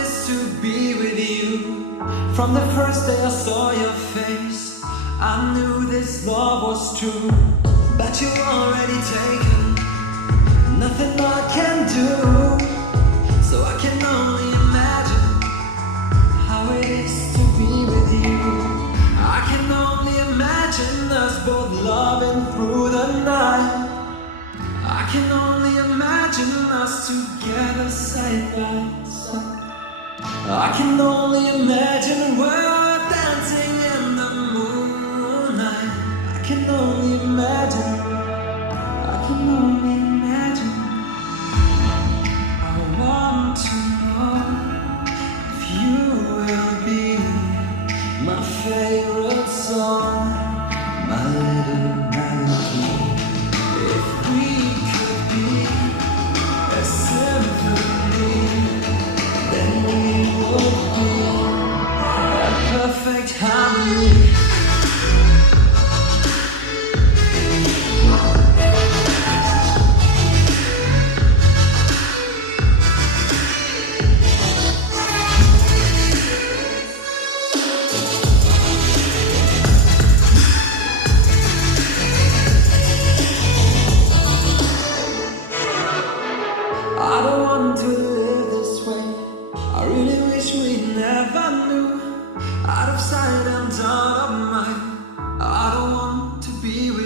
is to be with you. From the first day I saw your face, I knew this love was true. But you're already taken, nothing I can do. So I can only imagine how it is to be with you. I can only imagine us both loving through the night. I can only imagine us together side by side. I can only imagine we're dancing in the moonlight. I can only imagine, I can only imagine. I want to know if you will be my favorite song, my little melody. If we could be a symphony, then we would be a perfect harmony. I don't want to live this way. I really wish we never knew. Out of sight and out of mind. I don't want to be with